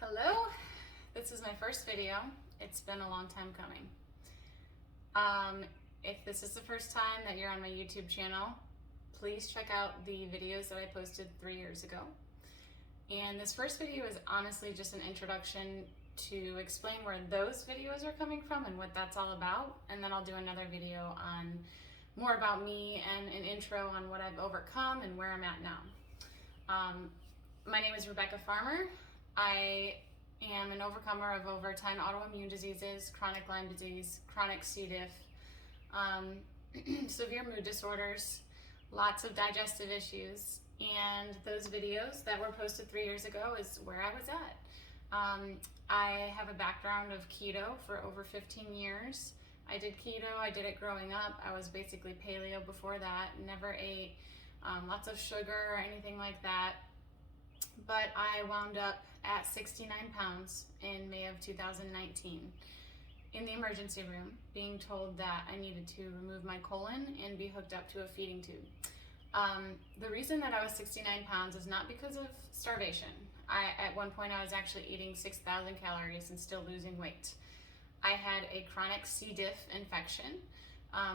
Hello, this is my first video. It's been a long time coming. If this is the first time that you're on my YouTube channel, please check out the videos that I posted 3 years ago. And this first video is honestly just an introduction to explain where those videos are coming from and what that's all about. And then I'll do another video on more about me and an intro on what I've overcome and where I'm at now. My name is Rebecca Farmer. I am an overcomer of over 10 autoimmune diseases, chronic Lyme disease, chronic C. diff, severe mood disorders, lots of digestive issues, and those videos that were posted 3 years ago is where I was at. I have a background of keto for over 15 years. I did keto, I did it growing up. I was basically paleo before that, never ate lots of sugar or anything like that. But I wound up at 69 pounds in May of 2019 in the emergency room, being told that I needed to remove my colon and be hooked up to a feeding tube. The reason that I was 69 pounds is not because of starvation. At one point I was actually eating 6,000 calories and still losing weight. I had a chronic C. diff infection.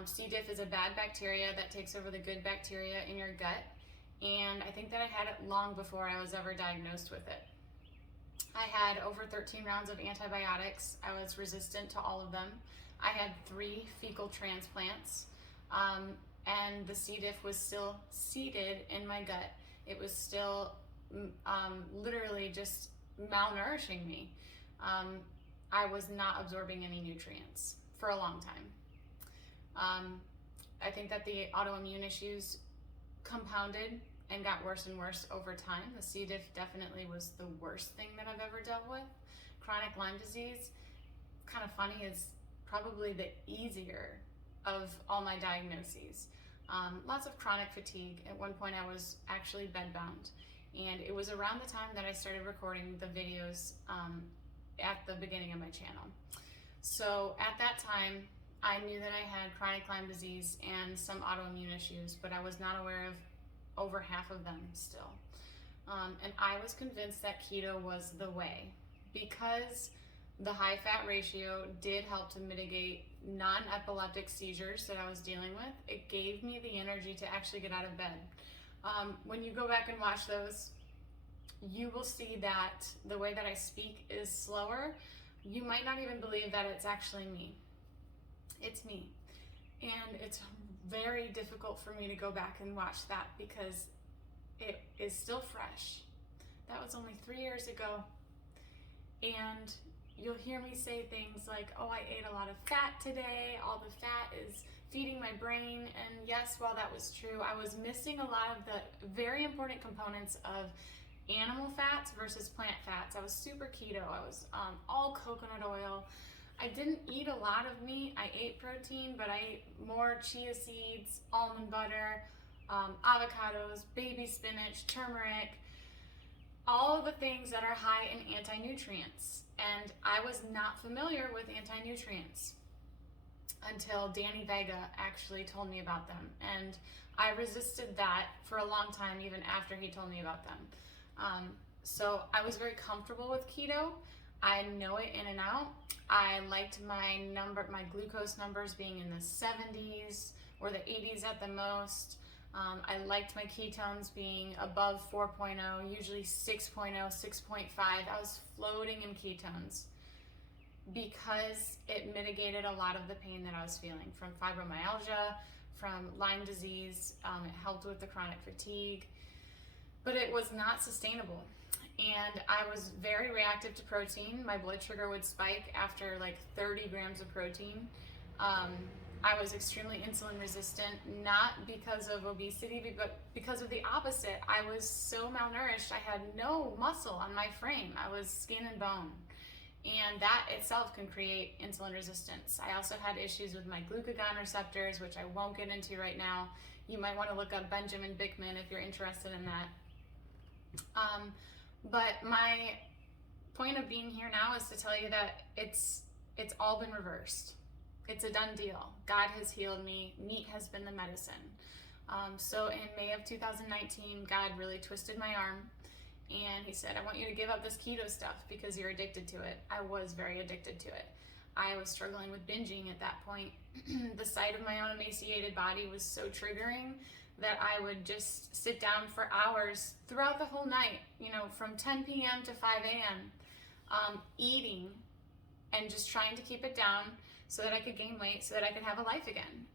C. diff is a bad bacteria that takes over the good bacteria in your gut. And I think that I had it long before I was ever diagnosed with it. I had over 13 rounds of antibiotics. I was resistant to all of them. I had 3 fecal transplants, and the C. diff was still seated in my gut. It was still literally just malnourishing me. I was not absorbing any nutrients for a long time. I think that the autoimmune issues compounded and got worse and worse over time. The C. diff definitely was the worst thing that I've ever dealt with. Chronic Lyme disease, kind of funny, is probably the easier of all my diagnoses. Lots of chronic fatigue. At one point I was actually bedbound, and it was around the time that I started recording the videos at the beginning of my channel. So at that time, I knew that I had chronic Lyme disease and some autoimmune issues, but I was not aware of over half of them still. And I was convinced that keto was the way, because the high fat ratio did help to mitigate non-epileptic seizures that I was dealing with. It gave me the energy to actually get out of bed. When you go back and watch those, you will see that the way that I speak is slower. You might not even believe that it's actually me. It's me. And it's very difficult for me to go back and watch that because it is still fresh. That was only 3 years ago. And you'll hear me say things like, oh, I ate a lot of fat today. All the fat is feeding my brain. And yes, while that was true, I was missing a lot of the very important components of animal fats versus plant fats. I was super keto. I was all coconut oil. I didn't eat a lot of meat. I ate protein, but I ate more chia seeds, almond butter, avocados, baby spinach, turmeric, all of the things that are high in anti-nutrients. And I was not familiar with anti-nutrients until Danny Vega actually told me about them. And I resisted that for a long time, even after he told me about them. So I was very comfortable with keto. I know it in and out. I liked my glucose numbers being in the 70s or the 80s at the most. I liked my ketones being above 4.0, usually 6.0, 6.5. I was floating in ketones because it mitigated a lot of the pain that I was feeling from fibromyalgia, from Lyme disease. It helped with the chronic fatigue, but it was not sustainable. And I was very reactive to protein. My blood sugar would spike after like 30 grams of protein. I was extremely insulin resistant, not because of obesity, but because of the opposite. I was so malnourished, I had no muscle on my frame. I was skin and bone. And that itself can create insulin resistance. I also had issues with my glucagon receptors, which I won't get into right now. You might want to look up Benjamin Bickman if you're interested in that. But my point of being here now is to tell you that it's all been reversed. It's a done deal. God has healed me. Meat has been the medicine. So in May of 2019, God really twisted my arm and he said, I want you to give up this keto stuff because you're addicted to it. I was very addicted to it. I was struggling with binging at that point. The sight of my own emaciated body was so triggering that I would just sit down for hours throughout the whole night, from 10 p.m. to 5 a.m., eating and just trying to keep it down so that I could gain weight, so that I could have a life again.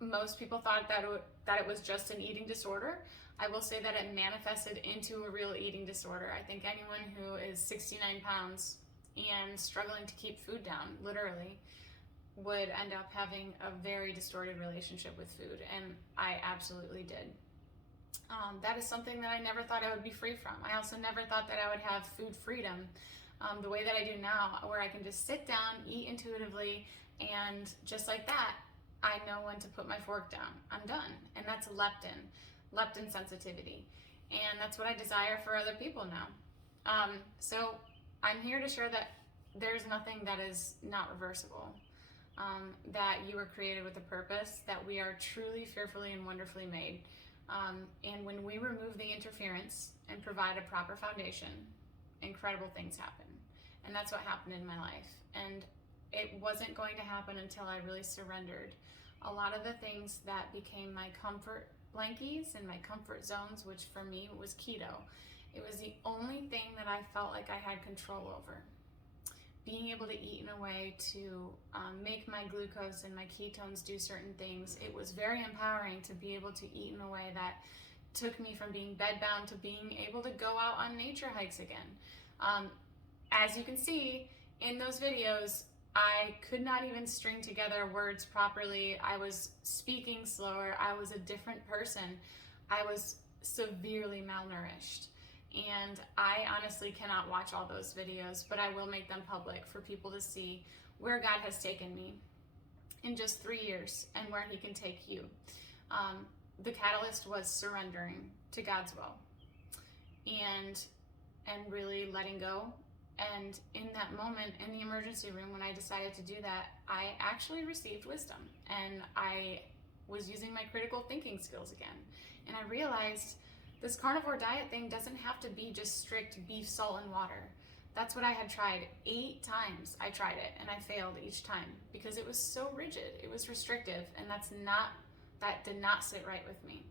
Most people thought that it was just an eating disorder. I will say that it manifested into a real eating disorder. I think anyone who is 69 pounds and struggling to keep food down, literally, would end up having a very distorted relationship with food, and I absolutely did. That is something that I never thought I would be free from. I also never thought that I would have food freedom the way that I do now, where I can just sit down, eat intuitively, and just like that, I know when to put my fork down. I'm done. And that's leptin sensitivity. And that's what I desire for other people now. So I'm here to share that there's nothing that is not reversible, that you were created with a purpose, that we are truly fearfully and wonderfully made. And when we remove the interference and provide a proper foundation, incredible things happen. And that's what happened in my life. And it wasn't going to happen until I really surrendered a lot of the things that became my comfort blankies and my comfort zones, which for me was keto. It was the only thing that I felt like I had control over. Being able to eat in a way to make my glucose and my ketones do certain things. It was very empowering to be able to eat in a way that took me from being bedbound to being able to go out on nature hikes again. As you can see in those videos, I could not even string together words properly. I was speaking slower. I was a different person. I was severely malnourished. And I honestly cannot watch all those videos, but I will make them public for people to see where God has taken me in just 3 years and where he can take you. The catalyst was surrendering to God's will and really letting go. And in that moment in the emergency room, when I decided to do that, I actually received wisdom, and I was using my critical thinking skills again. And I realized this carnivore diet thing doesn't have to be just strict beef, salt, and water. That's what I had tried 8 times. I tried it and I failed each time because it was so rigid. It was restrictive, and that did not sit right with me.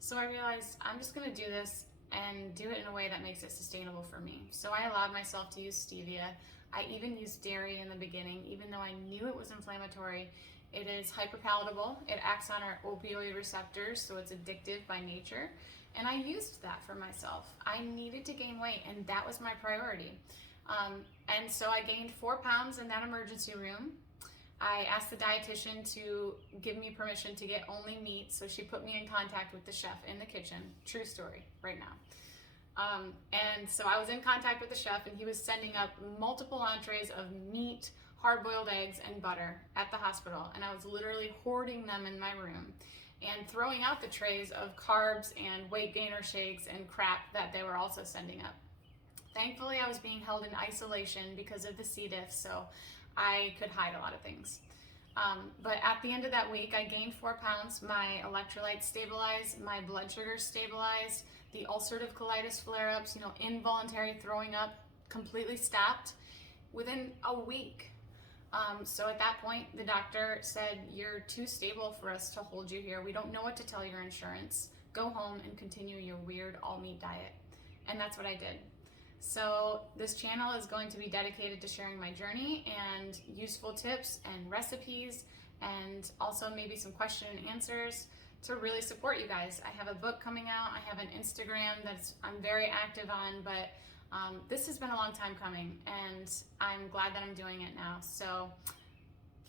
So I realized I'm just gonna do this and do it in a way that makes it sustainable for me. So I allowed myself to use stevia. I even used dairy in the beginning, even though I knew it was inflammatory. It is hyperpalatable. It acts on our opioid receptors, so it's addictive by nature. And I used that for myself. I needed to gain weight, and that was my priority. And so I gained 4 pounds in that emergency room. I asked the dietitian to give me permission to get only meat, so she put me in contact with the chef in the kitchen. True story, right now. And so I was in contact with the chef, and he was sending up multiple entrees of meat, hard-boiled eggs, and butter at the hospital. And I was literally hoarding them in my room and throwing out the trays of carbs and weight gainer shakes and crap that they were also sending up. Thankfully, I was being held in isolation because of the C. diff, so I could hide a lot of things. But at the end of that week, I gained 4 pounds. My electrolytes stabilized, my blood sugars stabilized, the ulcerative colitis flare-ups, involuntary throwing up completely stopped within a week. So at that point, the doctor said, you're too stable for us to hold you here. We don't know what to tell your insurance. Go home and continue your weird all-meat diet. And that's what I did. So this channel is going to be dedicated to sharing my journey and useful tips and recipes, and also maybe some question and answers to really support you guys. I have a book coming out. I have an Instagram I'm very active on, but this has been a long time coming, and I'm glad that I'm doing it now. So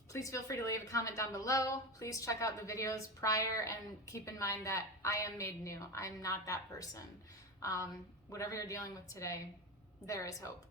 please feel free to leave a comment down below. Please check out the videos prior, and keep in mind that I am made new. I'm not that person. Whatever you're dealing with today, there is hope.